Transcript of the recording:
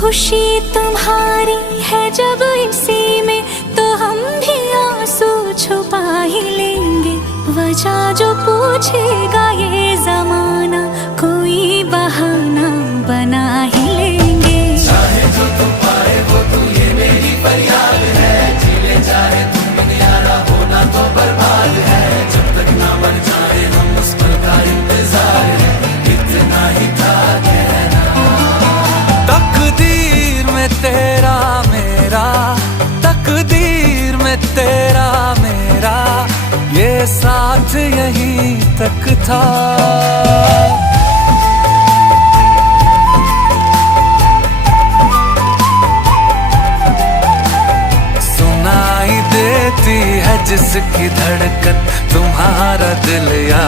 खुशी तुम्हारी है जब इसी में, तो हम भी आंसू छुपा ही लेंगे। वजह जो पूछेगा ये जमाना, कोई बहाना बना ही लेंगे। चाहे जो तुम पाए वो तू, ये मेरी फरियाद है। जीले चाहे तुम दुनियारा, होना तो बर्बाद है। जब तक ना बन जाए हम, उस पल का इंतजार है। इतना ही था कहना। तकदीर में तेरा मेरा, तकदीर में तेरा मेरा, ये साथ यहीं तक था। सुनाई देती है जिसकी धड़कन, तुम्हारा दिल या